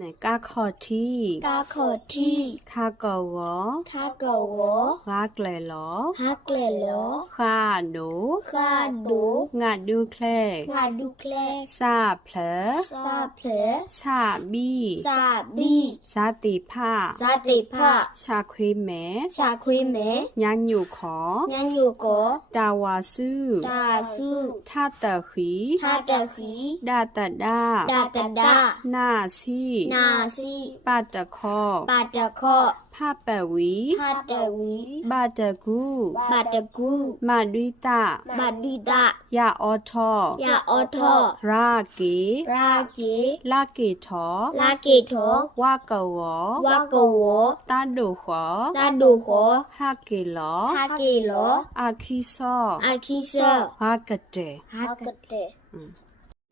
ไหนกาขอที่กาขอที่ข้าก็วอข้าก็วอฮักเลยหรอฮักเลยหรอข้าดูข้าดูงาดูแคลงาดูแคลซาเพลซาเพลซาบีซาบีซาติผ้าซาติผ้าชาคุยแมชาคุยแมยันอยู่ขอยันอยู่ขอดาวาซูดาซูท่าตะขีท่าตะขีดาตะดาดาตะดาหน้าซี่นาซีปาจะคอปาจะคอผ้าแปะวีผ้าแปะวีบาจะกูบาจะกูมาดุตามาดุตายาออทอยาออทอราเกราเกลาเกทอลาเกทอวากะวอวากะวอตาดูขอตาดูขอฮากิลอฮากิลออาคิซออาคิซอฮากะเตฮากะเต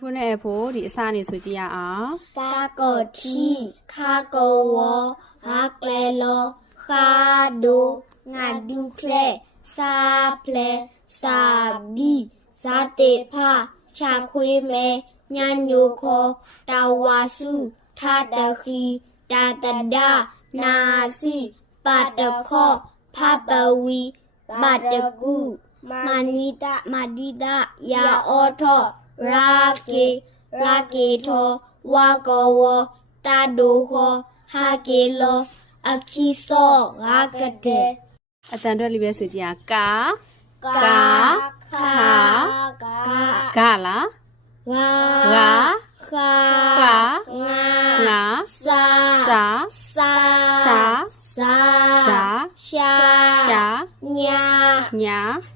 ဖွနဲ့အဖိုးဒီအစနေဆိုကြည့်ရအောင်တာကောတီခါကောဝဟကလေလောခါဒိုငါဒူကလေစာပလေစာဘီဇာတေဖာချာခွေးမဲညညိုခောတာဝါစုထာတခီတာတဒနာစီပါတခောဖပဝီပါတကူမာနီတာမာဒီတာယာအောထော ရာကေထောဝါကောဝတာဒိုခောဟာကေလောအခီဆောငါကတဲ့အတန်အတွက်လေးပဲဆိုကြည့်ရအောင်ကာကာခာကာဂလားဝါဝါခာခာငါငါစာစာစာစာစာစာရှာရှာညာညာ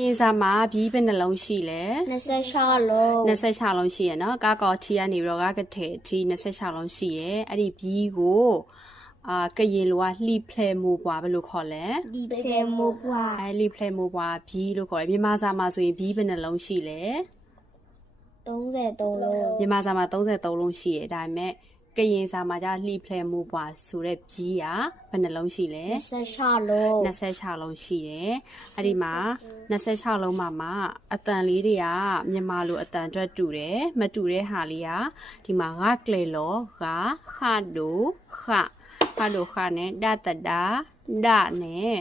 ရင်စာမှာဘီးဘယ်နှလုံးရှိလဲ26လုံး26လုံးရှိရနော်ကာကောထီကနေရောကကထေထီ26လုံးရှိရအဲ့ဒီဘီးကိုအာကရင်လိုကလှိဖလဲမိုးပွားဘယ်လိုခေါ်လဲလှိဖလဲမိုးပွားအဲလှိဖလဲမိုးပွားဘီးလို့ခေါ်တယ်မြန်မာစာမှာဆိုရင်ဘီးဘယ်နှလုံးရှိလဲ33လုံးမြန်မာစာမှာ33လုံးရှိရဒါပေမဲ့ ကရင်စာမှာじゃလှီဖလဲမိုးပွားဆိုတဲ့ဘီးကဘယ်နှလုံးရှိလဲ นเซชอโล 26လုံးရှိတယ်အဲ့ဒီမှာ26လုံးမှာမှာအတန်လေးတွေကမြန်မာလိုအတန်အတွက်တူတယ်မတူတဲ့ဟာလေးကဒီမှာငါကလေလောဂါခါဒိုခခါဒိုခနဲ့ဒတဒါဒနဲ့